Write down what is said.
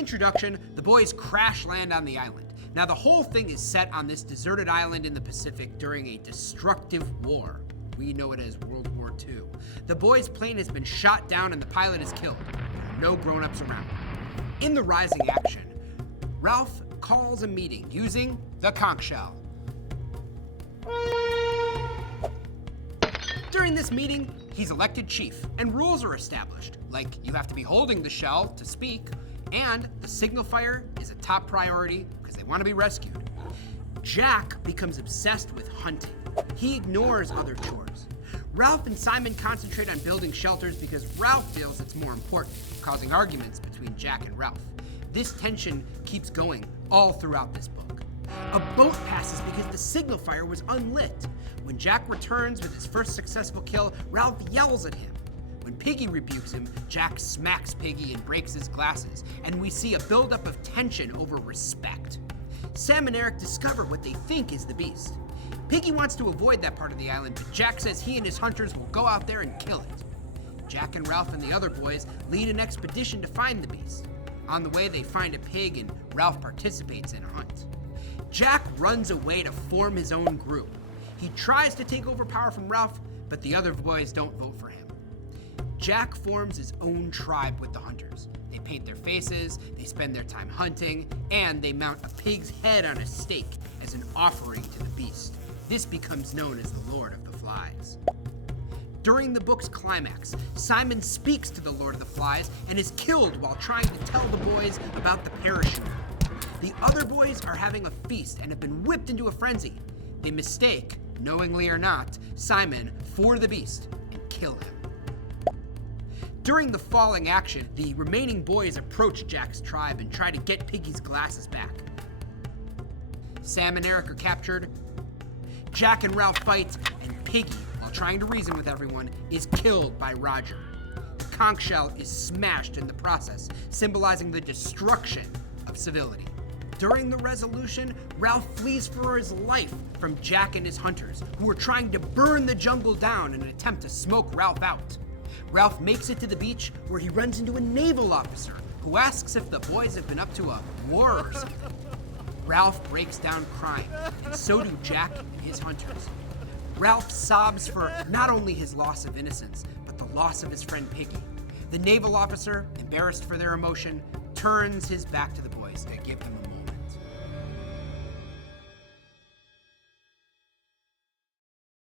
introduction, the boys crash land on the island. Now, the whole thing is set on this deserted island in the Pacific during a destructive war. We know it as World War II. The boys' plane has been shot down and the pilot is killed. There are no grown-ups around. In the rising action, Ralph calls a meeting using the conch shell. During this meeting, he's elected chief, and rules are established, like you have to be holding the shell to speak, and the signal fire is a top priority because they want to be rescued. Jack becomes obsessed with hunting. He ignores other chores. Ralph and Simon concentrate on building shelters because Ralph feels it's more important, causing arguments between Jack and Ralph. This tension keeps going all throughout this book. A boat passes because the signal fire was unlit. When Jack returns with his first successful kill, Ralph yells at him. When Piggy rebukes him, Jack smacks Piggy and breaks his glasses, and we see a buildup of tension over respect. Sam and Eric discover what they think is the beast. Piggy wants to avoid that part of the island, but Jack says he and his hunters will go out there and kill it. Jack and Ralph and the other boys lead an expedition to find the beast. On the way, they find a pig, and Ralph participates in a hunt. Jack runs away to form his own group. He tries to take over power from Ralph, but the other boys don't vote for him. Jack forms his own tribe with the hunters. They paint their faces, they spend their time hunting, and they mount a pig's head on a stake as an offering to the beast. This becomes known as the Lord of the Flies. During the book's climax, Simon speaks to the Lord of the Flies and is killed while trying to tell the boys about the parachute. The other boys are having a feast and have been whipped into a frenzy. They mistake, knowingly or not, Simon for the beast and kill him. During the falling action, the remaining boys approach Jack's tribe and try to get Piggy's glasses back. Sam and Eric are captured. Jack and Ralph fight, and Piggy, while trying to reason with everyone, is killed by Roger. The conch shell is smashed in the process, symbolizing the destruction of civility. During the resolution, Ralph flees for his life from Jack and his hunters, who are trying to burn the jungle down in an attempt to smoke Ralph out. Ralph makes it to the beach, where he runs into a naval officer who asks if the boys have been up to a war or something. Ralph breaks down crying, and so do Jack and his hunters. Ralph sobs for not only his loss of innocence, but the loss of his friend Piggy. The naval officer, embarrassed for their emotion, turns his back to the boys to give them a